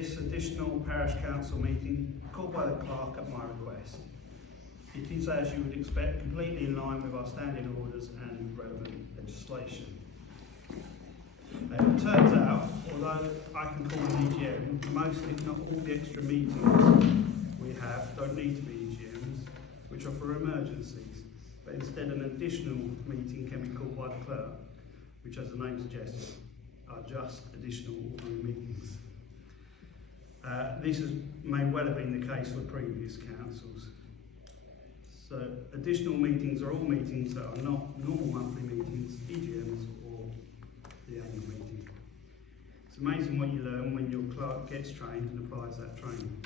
This additional parish council meeting called by the clerk at my request. It is, as you would expect, completely in line with our standing orders and relevant legislation. It turns out, although I can call an EGM, most if not all the extra meetings we have don't need to be EGMs, which are for emergencies, but instead an additional meeting can be called by the clerk, which, as the name suggests, are just additional ordinary meetings. This may well have been the case for previous councils. So additional meetings are all meetings that are not normal monthly meetings, EGMs, or the annual meeting. It's amazing what you learn when your clerk gets trained and applies that training.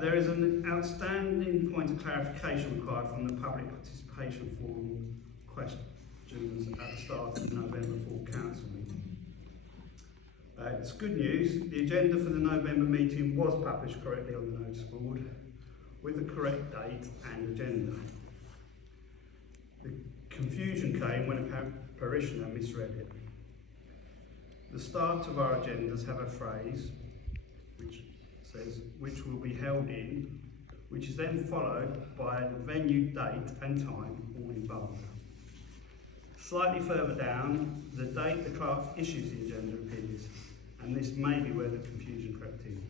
There is an outstanding point of clarification required from the public participation forum questions at the start of the November full council meeting. It's good news. The agenda for the November meeting was published correctly on the notice board with the correct date and agenda. The confusion came when a parishioner misread it. The start of our agendas have a phrase which says, which will be held in, which is then followed by the venue, date and time, all in bold. Slightly further down, the date the clerk issues the agenda appears, and this may be where the confusion crept in.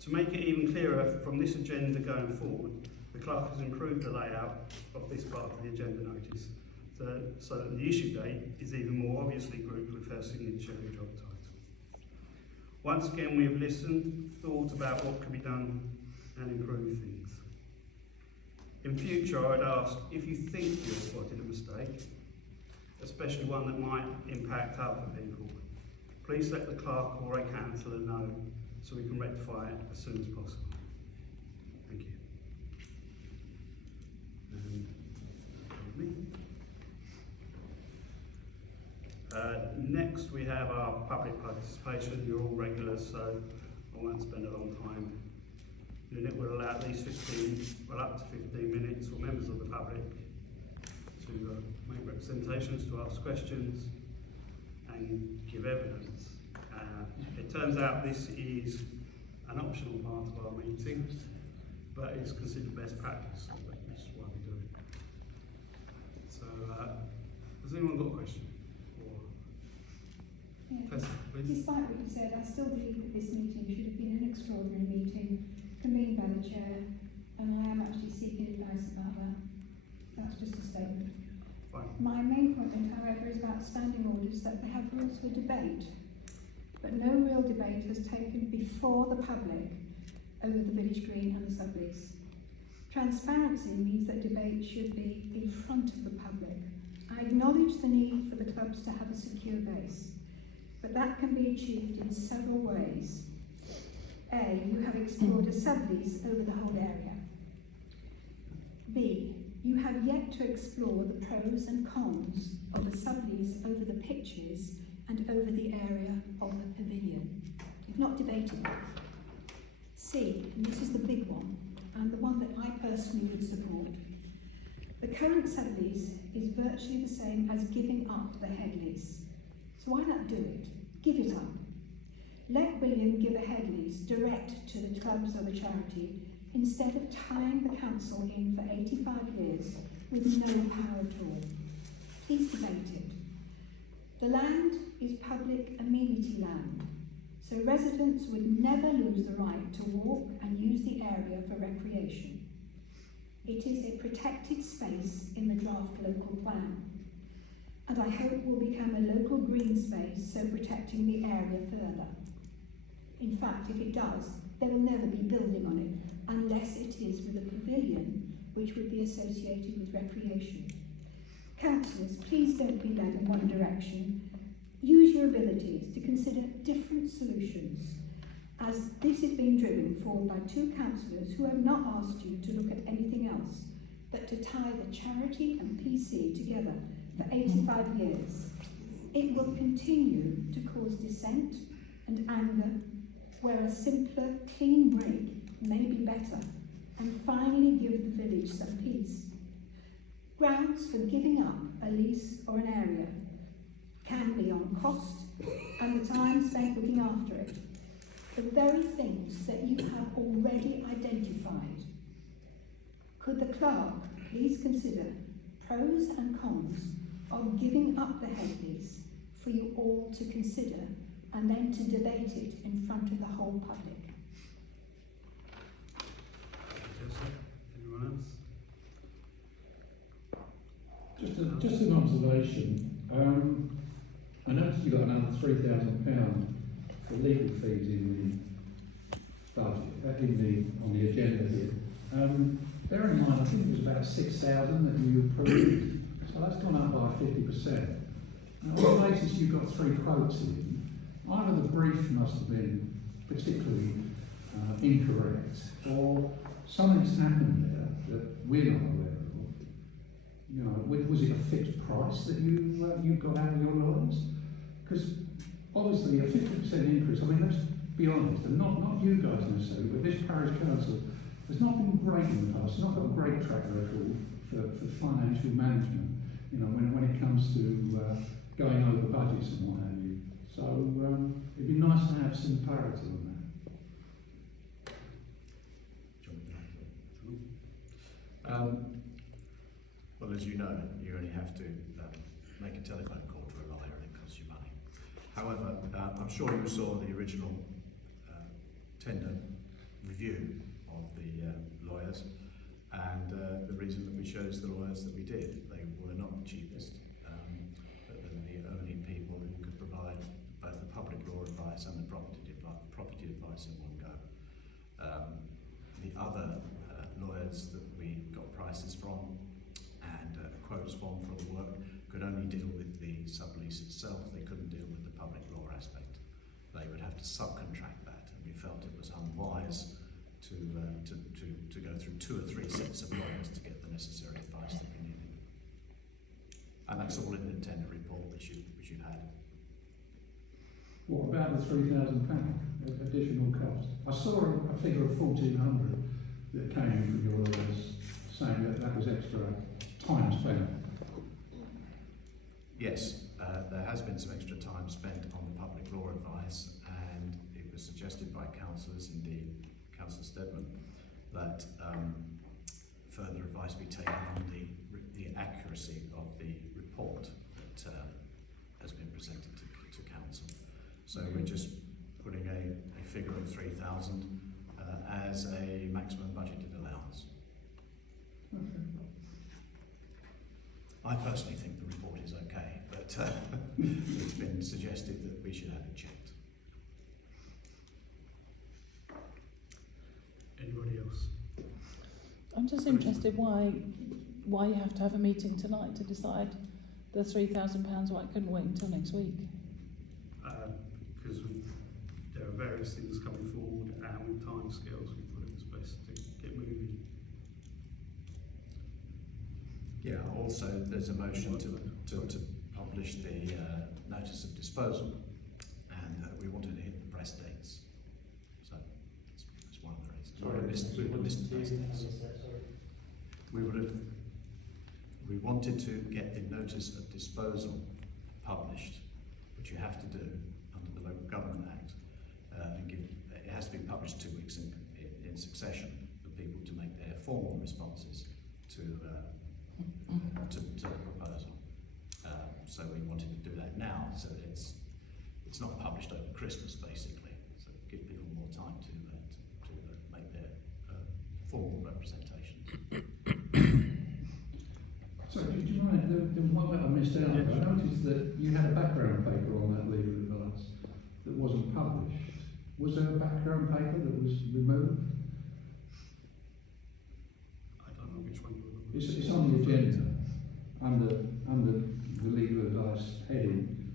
To make it even clearer from this agenda going forward, the clerk has improved the layout of this part of the agenda notice, so that the issue date is even more obviously grouped with her signature and job title. Once again, we have listened, thought about what could be done and improved things. In future, I would ask, if you think you've spotted a mistake, especially one that might impact other people, please let the clerk or a councillor know so we can rectify it as soon as possible. Thank you. Next we have our public participation. You're all regulars, so I won't spend a long time. The unit will allow at least up to 15 minutes for members of the public to make representations, to ask questions and give evidence. It turns out this is an optional part of our meeting, but it's considered best practice, so that's why we do it. So, has anyone got a question? Yeah. Despite what you said, I still believe that this meeting should have been an extraordinary meeting convened by the chair, and I am actually seeking advice about that. That's just a statement. Fine. My main point, however, is about standing orders, that they have rules for debate, but no real debate was taken before the public over the village green and the sublease. Transparency means that debate should be in front of the public. I acknowledge the need for the clubs to have a secure base, but that can be achieved in several ways. A, you have explored a sublease over the whole area. B, you have yet to explore the pros and cons of a sublease over the pitches and over the area of the pavilion. You've not debated that. C, and this is the big one, and the one that I personally would support. The current sublease is virtually the same as giving up the head lease. So why not do it? Give it up. Let William give a head lease direct to the clubs or the charity instead of tying the council in for 85 years with no power at all. Please debate it. The land is public amenity land, so residents would never lose the right to walk and use the area for recreation. It is a protected space in the draft local plan, and I hope will become a local green space, so protecting the area further. In fact, if it does, there will never be building on it, unless it is with a pavilion, which would be associated with recreation. Councillors, please don't be led in one direction. Use your abilities to consider different solutions, as this is being driven forward by two councillors who have not asked you to look at anything else, but to tie the charity and PC together for 85 years. It will continue to cause dissent and anger, where a simpler, clean break may be better, and finally give the village some peace. Grounds for giving up a lease or an area can be on cost, and the time spent looking after it, the very things that you have already identified. Could the clerk please consider pros and cons of giving up the headpiece for you all to consider and then to debate it in front of the whole public? Anyone else? Just an observation. I noticed you got another £3,000 for legal fees in the budget, on the agenda here. Bear in mind, I think it was about 6,000 that you approved, so that's gone up by 50%. Now, on the basis you've got 3 quotes in, either the brief must have been particularly incorrect, or something's happened there that we're not aware of. You know, was it a fixed price that you got out of your lawyers? Because obviously a 50% increase, I mean, let's be honest, and not you guys necessarily, but this parish council has not been great in the past, it's not got a great track record for financial management, you know, when it comes to going over budgets and what have you. So it'd be nice to have some parity on that. Well, as you know, you only have to make a telephone call to a lawyer and it costs you money. However, I'm sure you saw the original tender review of the lawyers, and the reason that we chose the lawyers that we did, they were not the cheapest, but they were the only people who could provide both the public law advice and the property advice in one go. The other lawyers that we got prices from and quotes from for the work could only deal with the sublease itself. They couldn't deal with the public law aspect. They would have to subcontract that, and we felt it was unwise to go through 2 or 3 sets of lawyers to get the necessary advice that we needed. And that's all in the tender report which you've had. What about the £3,000 additional cost? I saw a figure of 1,400 that came in from your lawyers saying that was extra time spent. Yes, there has been some extra time spent on the public law advice, and it was suggested by councillors, indeed Councillor Stedman, that further advice be taken on the accuracy of the report that has been presented to council. So we're just putting a figure of 3,000 as a maximum budgeted allowance. Okay. I personally think the report is okay, but it's been suggested that we should have it checked. Anybody else? I'm just interested why you have to have a meeting tonight to decide the £3,000, why it couldn't wait until next week. Because there are various things coming forward, and with time scales, we thought it was best to get moving. Yeah, also there's a motion to publish the notice of disposal, and we wanted to hit the press dates. So that's one of the reasons. We would have missed the press dates. We wanted to get the notice of disposal published, which you have to do under the Local Government Act, and it has to be published 2 weeks in succession for people to make their formal responses to the proposal. So we wanted to do that now, so that it's not published over Christmas, basically. So give people more time to make their formal representations. So do you mind, there was one bit I missed out. Yeah, I noticed that you had a background paper on that legal advice that wasn't published. Was there a background paper that was removed? I don't know which one you're looking at. It's on the agenda under the legal advice heading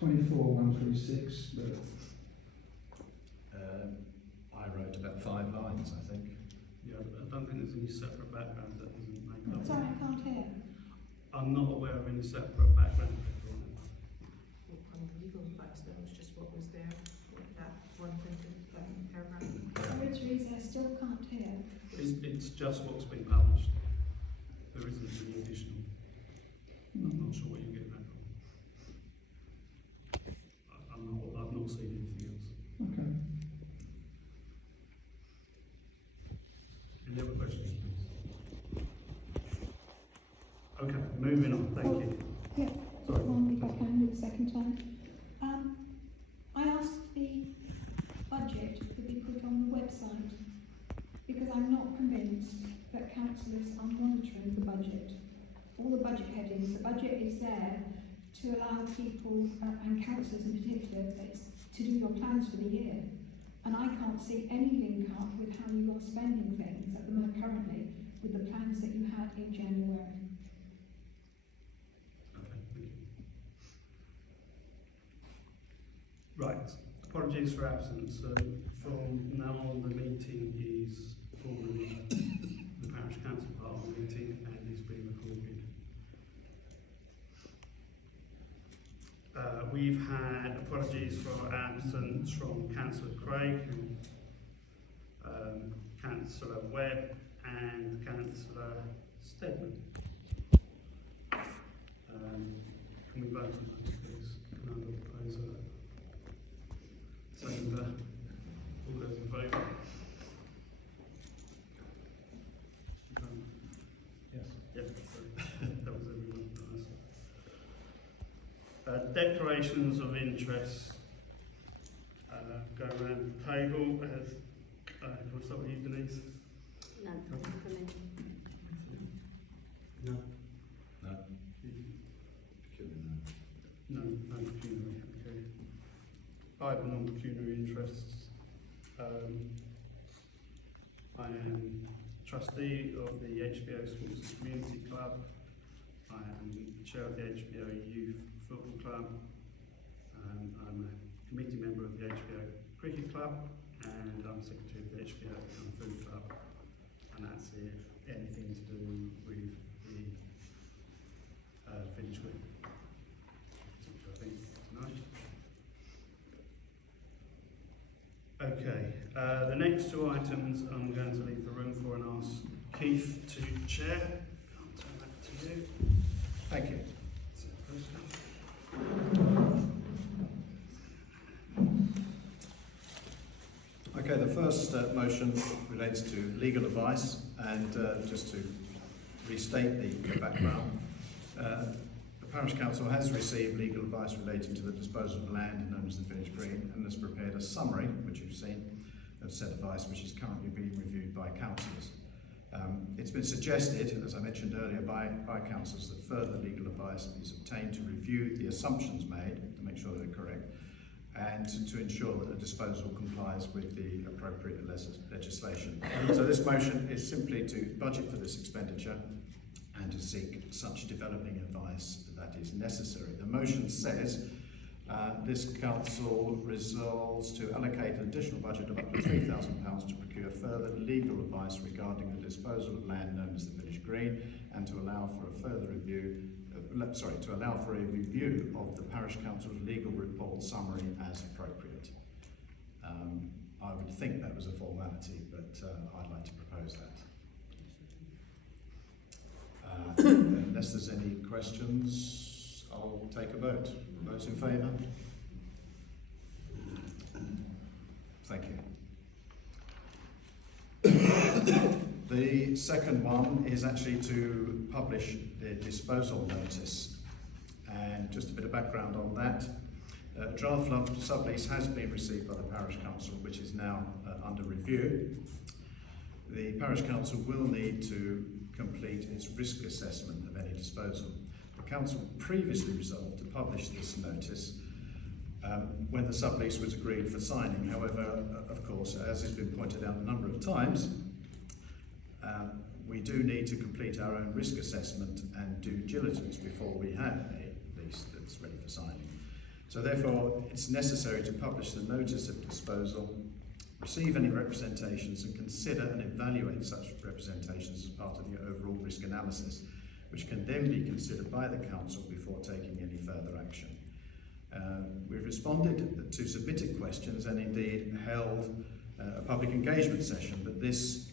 24136. But I wrote about 5 lines, I think. Yeah, I don't think there's any separate background that doesn't make up. Sorry, I can't hear. I'm not aware of any separate background paper on it. On the legal advice, that was just what was there, that one sentence, paragraph. For which reason I still can't hear. It's just what's been published. There isn't any additional. I'm not sure what you're getting that from. not seen anything else. Okay. Any other questions, please? Okay, moving on, thank you. Yeah, Sorry. if I can, the second time. I asked the budget to be put on the website because I'm not convinced that councillors are monitoring the budget. All the budget headings, the budget is there to allow people, and councillors in particular, to do your plans for the year. And I can't see any link up with how you are spending things at the moment currently with the plans that you had in January. Okay, thank you. Right, apologies for absence. So from now on, the meeting is formally the parish council part of the meeting and is being recorded. We've had apologies for absence from Councillor Craig, Councillor Webb and Councillor Stedman. Can we vote on those, please? Can I propose all those in favour? Yes. Yep, sorry. That was everyone. Declarations of interest go around the table. As can I start with you, Denise? No, nothing from me. No. No. No, no pecuniary. Okay. I have non-pecuniary interests. I am trustee of the HBO Sports and Community Club. I am chair of the HBO Youth Football Club. I'm a committee member of the HBO Cricket Club, and I'm secretary of the HBO Young Food Club. And that's it. Anything to do with the village group, which I think is nice. Okay, the next two items I'm going to leave the room for and ask Keith to chair. I'll turn that to you. Thank you. Okay, the first motion relates to legal advice, and just to restate the background, the Parish Council has received legal advice relating to the disposal of land known as the Village Green, and has prepared a summary, which you've seen, of said advice, which is currently being reviewed by councillors. It's been suggested, as I mentioned earlier, by councillors that further legal advice is obtained to review the assumptions made, to make sure they're correct, and to ensure that the disposal complies with the appropriate legislation. So this motion is simply to budget for this expenditure and to seek such developing advice that is necessary. The motion says this council resolves to allocate an additional budget of up to £3,000 to procure further legal advice regarding the disposal of land known as the Village Green, and to allow for a further review of the Parish Council's legal report summary as appropriate. I would think that was a formality, but I'd like to propose that. Unless there's any questions, I'll take a vote. Those in favour? Thank you. The second one is actually to publish the disposal notice, and just a bit of background on that. Draft sublease has been received by the Parish Council, which is now under review. The Parish Council will need to complete its risk assessment of any disposal. The Council previously resolved to publish this notice when the sublease was agreed for signing. However, of course, as has been pointed out a number of times, we do need to complete our own risk assessment and due diligence before we have a lease that's ready for signing. So therefore, it's necessary to publish the notice of disposal, receive any representations, and consider and evaluate such representations as part of the overall risk analysis, which can then be considered by the Council before taking any further action. We've responded to submitted questions and indeed held a public engagement session, but this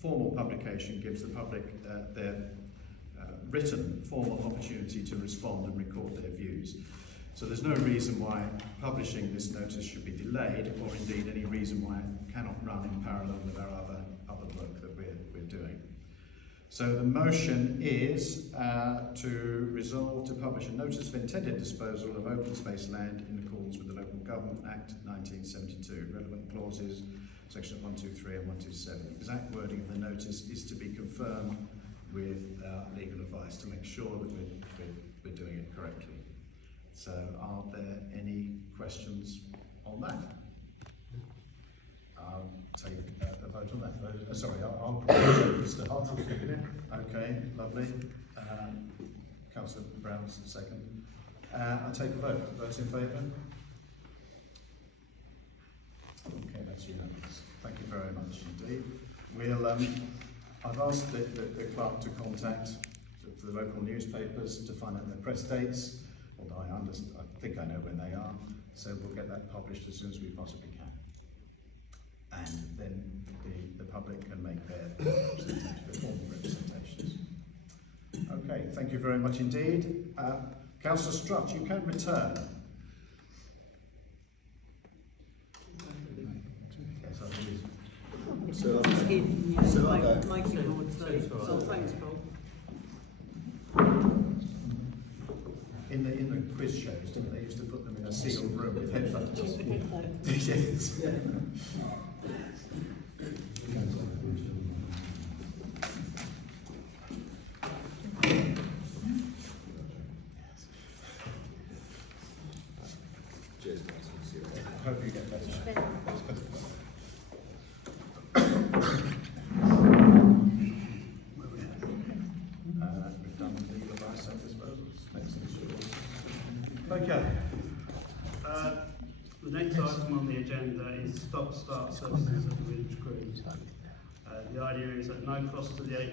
formal publication gives the public their written formal opportunity to respond and record their views. So there's no reason why publishing this notice should be delayed, or indeed any reason why it cannot run in parallel with our other work that we're doing. So the motion is to resolve to publish a notice of intended disposal of open space land in accordance with the Local Government Act 1972. Relevant clauses, section 123 and 127. The exact wording of the notice is to be confirmed with legal advice to make sure that we're doing it correctly. So are there any questions on that? I'll take a vote on that. Sorry, I'll Mr. Hart. Okay, lovely. Councillor Brown's second. I'll take a vote. Votes in favour? Okay, that's unanimous. Thank you very much indeed. We'll, I've asked the clerk to contact the local newspapers to find out their press dates, although I think I know when they are, so we'll get that published as soon as we possibly can. And then the public can make their formal representations. Okay, thank you very much indeed. Councillor Strutt, you can return. Yes, I believe. So my keyboard, so thanks, Paul. In the quiz shows, didn't they used to put them in a sealed room with headphones? Yes. Cheers, I hope you get better. We've done legal advice and disposals. Next issue. Okay. The next item on the agenda is stop-start services at the Village Green. The idea is that no cost to the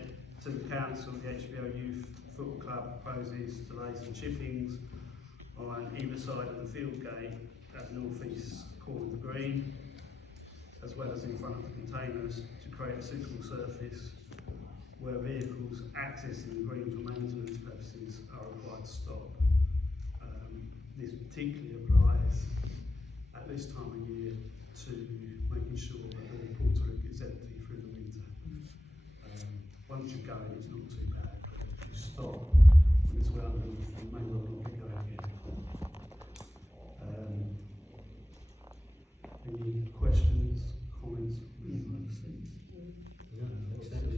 council, the HBO Youth Football Club proposes to lay some chippings on either side of the field gate at the north-east corner of the green, as well as in front of the containers, to create a suitable surface where vehicles accessing the green for maintenance purposes are required to stop. This particularly applies at this time of year to making sure that the portal is empty through the winter. Once you're going, it's not too bad, but if you stop when it's well underneath, you may well not be going again. Any questions, comments?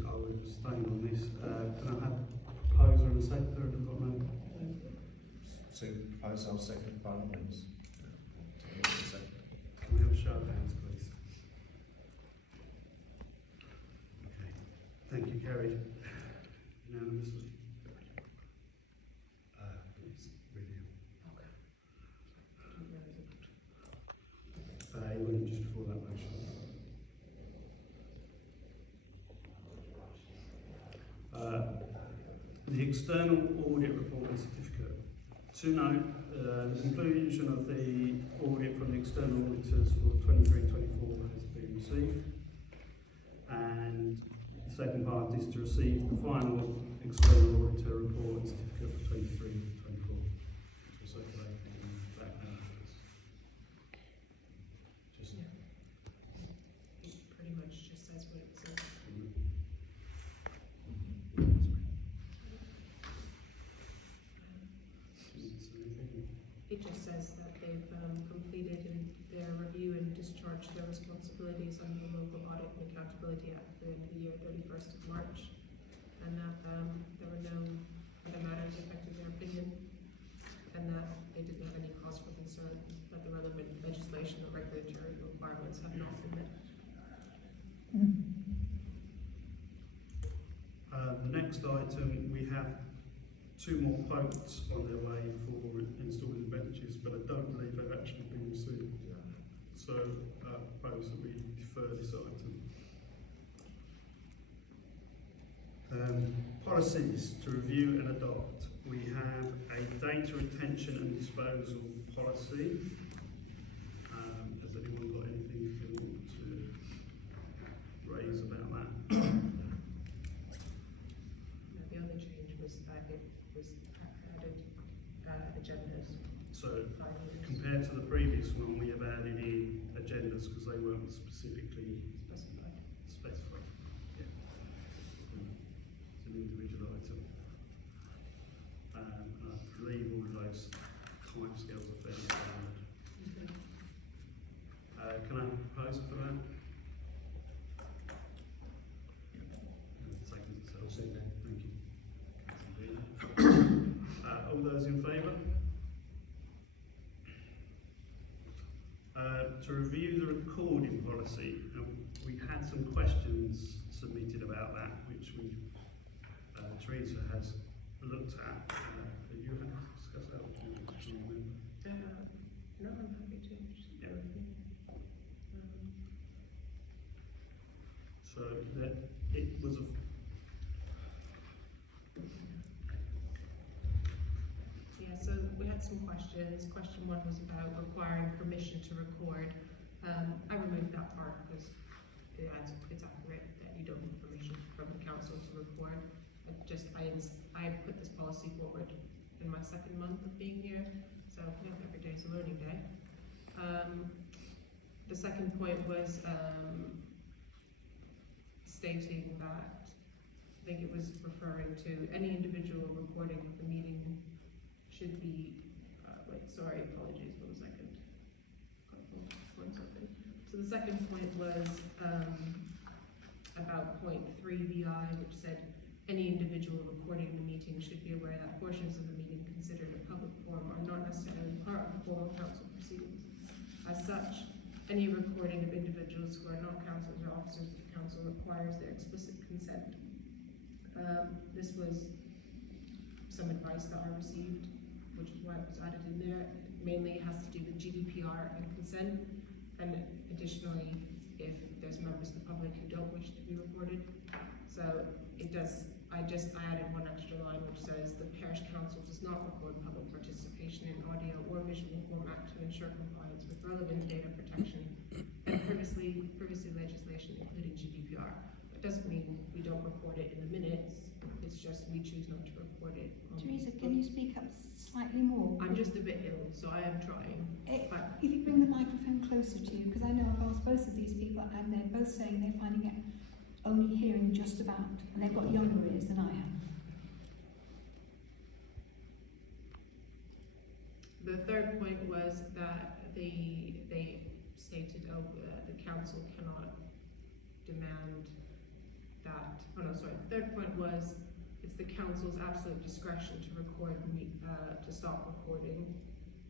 I would abstain on this. Can I have a proposer and a seconder? I've got no. So, I'll second by all means. Can we have a show of hands, please? Okay. Thank you, carried unanimously. It's really. He went just before that motion. The external audit report and certificate. To note, the conclusion of the audit from the external auditors for 23-24 has been received, and the second part is to receive the final external auditor report and certificate for 23-24, which will circulate in black notes. Just, it pretty much just says what it says. It just says that they've completed their review and discharged their responsibilities under the Local Audit and Accountability Act at the end of the year, 31st of March, and that there were no other matters affecting their opinion, and that they didn't have any cause for concern that the relevant legislation or regulatory requirements have not been met. The next item, we have 2 more quotes on their way for installing benches, but I don't believe they've actually been received. So I propose that we defer this item. Policies to review and adopt. We have a data retention and disposal policy. Has anyone got anything they want to raise about that? The only change was that it was added agendas. So to. And I believe all of those timescales are fairly standard. Can I have a proposal for that? Second, so Second. thank you. Councillor Bean. All those in favour? To review the recording policy, we had some questions submitted about that, which we, Teresa has looked at. Are you happy to discuss that? Or do you want to remember? No, I'm happy to. Just bear with me. So that it was a Yeah, so we had some questions. Question one was about requiring permission to record. I removed that part because it's accurate that you don't need permission from the council to record. I put this policy forward in my second month of being here, so yeah, every day is a learning day. The second point was stating that, I think it was referring to any individual recording of the meeting should be, apologies, 1 second. Got one second. So the second point was about point 3 VI, which said any individual recording the meeting should be aware that portions of the meeting considered a public forum are not necessarily part of the formal council proceedings. As such, any recording of individuals who are not councillors or officers of the council requires their explicit consent. This was some advice that I received, which is why it was added in there. Mainly it has to do with GDPR and consent, and additionally, if there's members of the public who don't wish to be recorded. So it does, I added one extra line which says the parish council does not record public participation in audio or visual format to ensure compliance with relevant data protection and privacy legislation, including GDPR. It doesn't mean we don't record it in the minutes, it's just we choose not to record it. Teresa, can you speak up slightly more? I'm just a bit ill, so I am trying. If you bring the microphone closer to you, because I know I've asked both of these people and they're both saying they're finding it only hearing just about, and they've got younger ears than I have. The third point was that they stated, the council cannot demand that, the third point was it's the council's absolute discretion to record, to stop recording.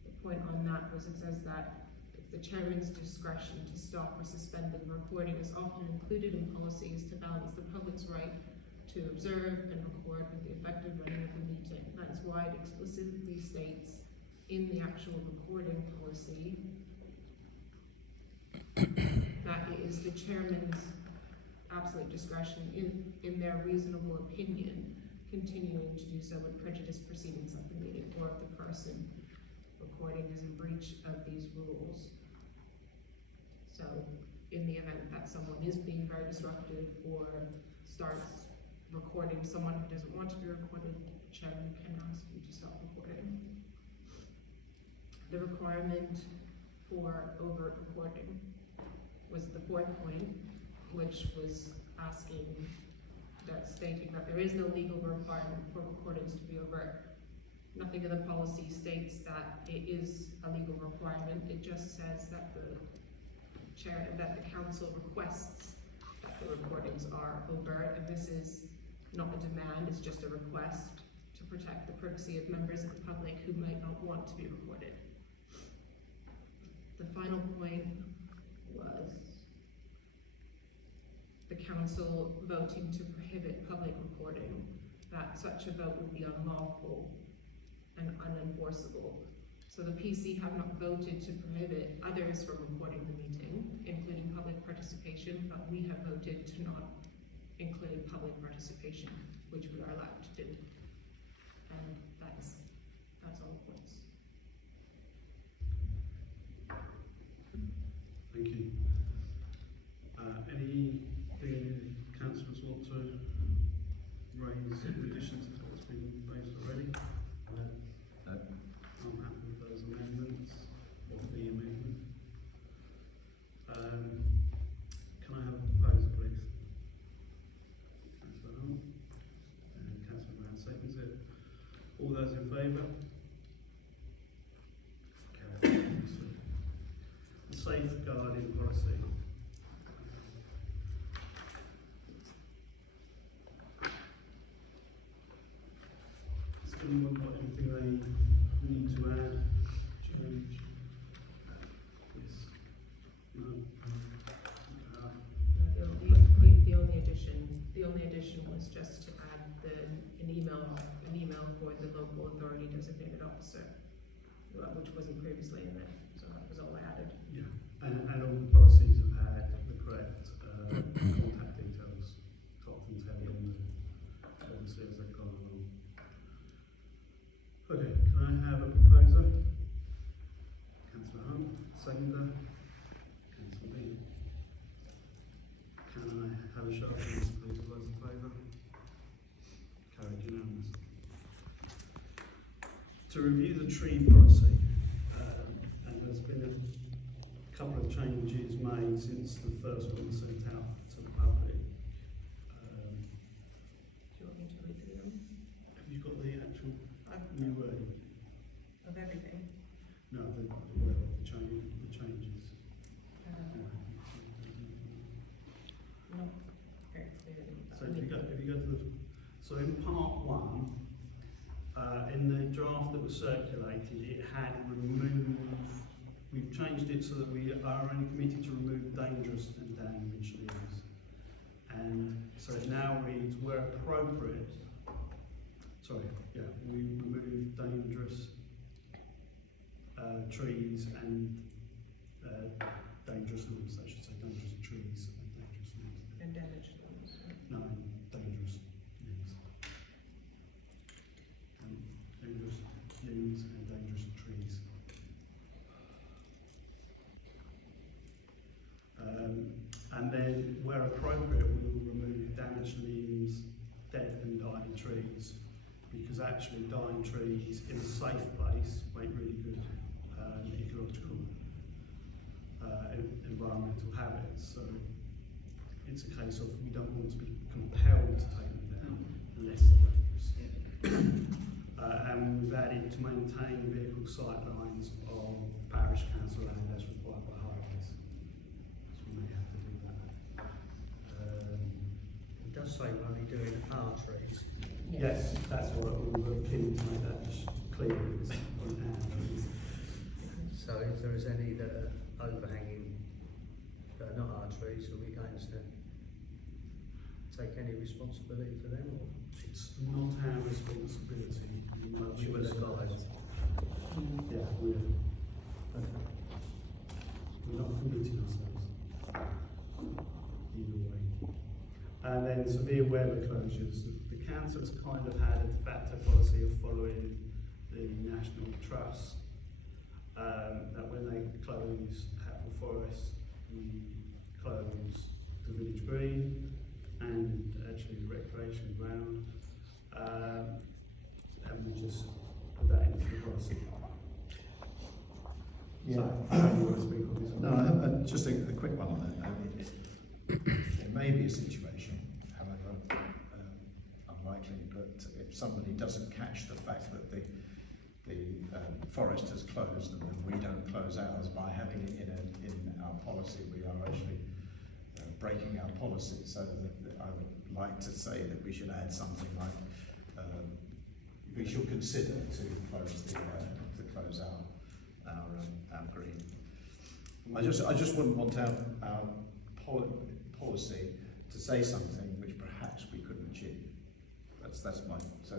The point on that was it says that it's the chairman's discretion to stop or suspend the recording is often included in policies to balance the public's right to observe and record with the effective running of the meeting. That is why it explicitly states in the actual recording policy that it is the chairman's absolute discretion in their reasonable opinion continuing to do so with prejudice proceedings of the meeting, or if the person recording is in breach of these rules. So in the event that someone is being very disruptive or starts recording someone who doesn't want to be recorded, the chairman can ask you to stop recording. The requirement for overt recording was the fourth point, which was stating that there is no legal requirement for recordings to be overt. Nothing in the policy states that it is a legal requirement. It just says that the council requests that the recordings are overt, and this is not a demand, it's just a request to protect the privacy of members of the public who might not want to be recorded. The final point was the council voting to prohibit public recording, that such a vote would be unlawful and unenforceable. So the PC have not voted to prohibit others from recording the meeting, including public participation, but we have voted to not include public participation, which we are allowed to do. And that's all the points. Thank you. Anything councillors want to raise in addition to what's been raised already? No. I'm happy with those amendments, or the amendment. Can I have a proposal, please? Councillor Hunt and Councillor Brown. safeguarding policy. Has anyone got anything they need to add, change? Yes. No? The only addition was just to add an email for the local authority designated officer, which wasn't previously in there, so that was all I added. Yeah, and all the policies have had the correct contact details, top and tail on the policy as they've gone along. Okay, can I have a proposer? Councillor Hunt, seconder? Councillor Bean? Can I have a show of hands, please, all those in favour? Carried unanimous. To review the tree policy, and there's been a couple of changes made since the first one was sent out to the public. Do you want me to read through them? Have you got the actual Of new wording? everything? No, the changes. Not very clearly. So if you go to the, so in part one, in the draft that was circulated, it had removed, we've changed it so that we are only permitted to remove dangerous and damaged leaves. And so it now reads, where appropriate, we remove dangerous trees and dangerous leaves, I should say, dangerous trees and dangerous leaves. And damaged ones. No, dangerous leaves. Dangerous leaves and dangerous trees. And then, where appropriate, we will remove damaged limbs, dead and dying trees, because actually dying trees in a safe place make really good ecological environmental habits. So it's a case of we don't want to be compelled to take them down unless they're dangerous. And we've added to maintain vehicle sight lines of parish council land as required by highways. So we may have to do that. It does say we're only doing our trees. Yes, that's what we were keen to make that just clear. It's on our trees. So if there is any that are overhanging that are not our trees, are we going to take any responsibility for them? Or? It's not our responsibility. We will advise. Yeah, we're not committing ourselves either way. And then severe weather closures. The council has kind of had a de facto policy of following the National Trust, that when they close Hatfield Forest, we close the village green and actually the recreation ground, and we just put that into the policy. Yeah. So, you want to speak on this one? No, just a quick one on that. I mean, there may be a situation, however unlikely, but if somebody doesn't catch the fact that the forest has closed and then we don't close ours by having it in our policy, we are actually breaking our policy. So that I would like to say that we should add something like we should consider to close our green. I just wouldn't want our policy to say something which perhaps we couldn't achieve. That's my, so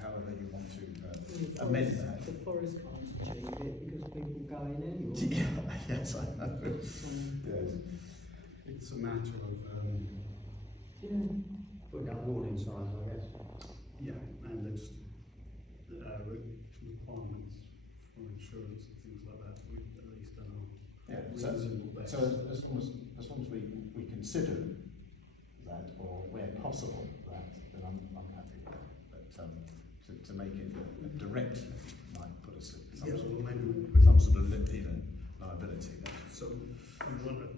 however you want to amend that. The forest can't achieve it because people go in anyway. Yes, I know. Yes. It's a matter of Put down warning signs, I guess. yeah, and there's requirements for insurance and things like that. We've at least done our reasonable best. So as long as we consider that, or where possible that, then I'm happy with that. But to make it directly might put us at some sort of liability there. So we want a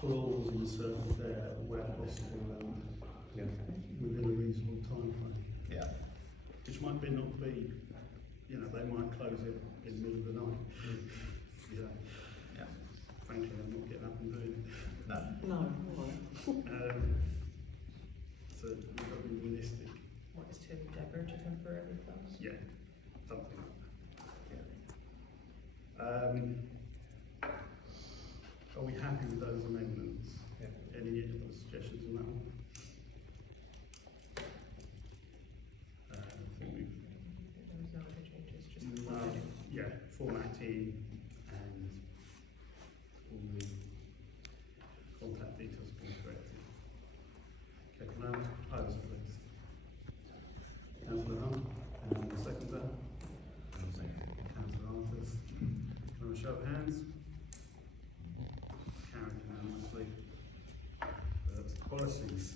clause inserted there where possible, within a reasonable time frame. Yeah. Which might not be, they might close it in the middle of the night. Yeah. frankly, I'm not getting up and doing it. No. No, right. So we've got to be realistic. What is to diverge a temporarily close? Yeah, something like Yeah. that. Are we happy with those amendments? Yeah. Any other suggestions on that one? I think we've There was no other changes, just No, formatting. yeah, formatting and all the contact details have been corrected. Okay, can I have a proposal, please? Councillor Hunt, and the seconder, Councillor Arthurs. Can I have a show of hands? Carried unanimously. That's policies.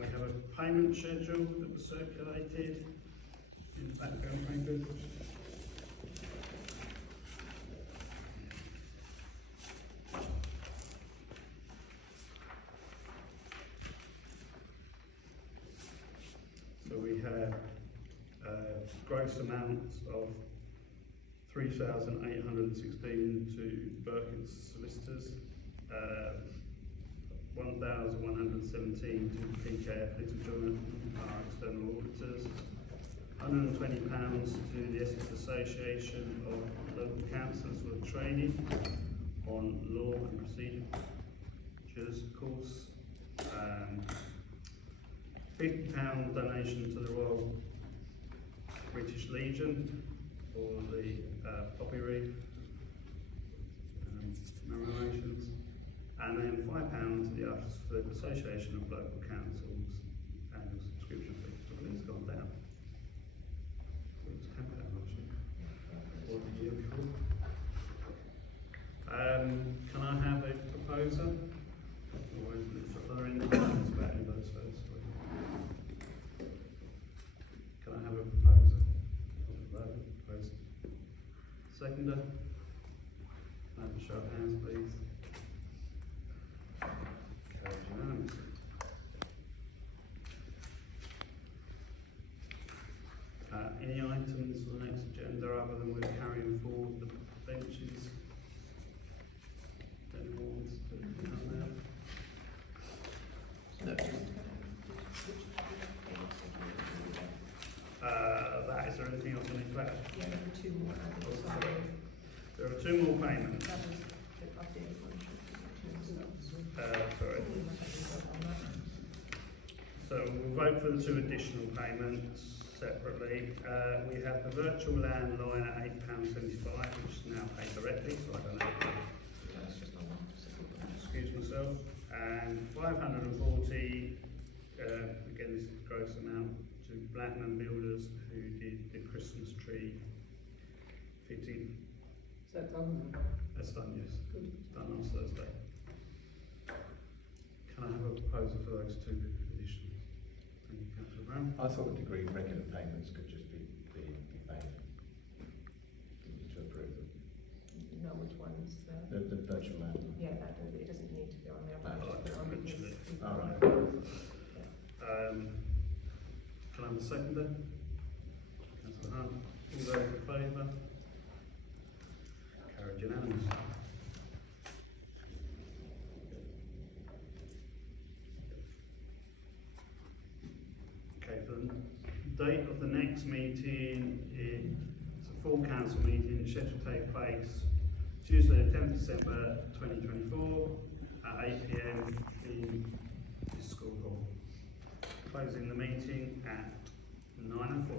We have a payment schedule that was circulated in the background papers. So we have gross amounts of 3,816 to Birkins solicitors, 1,117 to PKF Little John, our external auditors, £120 to the Essex Association of Local Councillors for training on law and procedures course, £50 donation to the Royal British Legion for the poppy wreath commemorations, and then £5 to the Association of Local Councils annual subscription fee. I believe it's gone down. It was £10 last year, or the year before. Can I have a proposer? Or are there any questions about any of those first? Can I have a proposer? Proposer. Seconder? Can I have a show of hands, please? Carried unanimously. Any items on the next agenda other than we're carrying forward the benches? Anyone wants to put anything on there? No. That, is there anything else on the flat? Yeah, there were two more added, sorry. There are two more payments. That was the updated one. Sorry. So we'll vote for the two additional payments separately. We have the virtual landline at £8.75, which is now paid directly, so I don't know. That's just on one. Excuse myself. And 540, again this is the gross amount, to Blackman Builders who did the Christmas tree fitting. Is that done now? That's done, yes. Good. It's done last Thursday. Can I have a proposal for those two additional? Thank you, Councillor Brown. I thought the degree regular payments could just be paid. To approve them. No, which ones, The virtual land. yeah, that, it doesn't need to be on there, but I Oh, just put it on because. literally. we've All got- right. Can I have a seconder? Councillor Hunt. All those in favour? Carried unanimously. Okay, for the date of the next meeting, it's a full council meeting, scheduled to take place Tuesday the 10th December 2024 at 8 p.m. in the school hall. Closing the meeting at 9:04.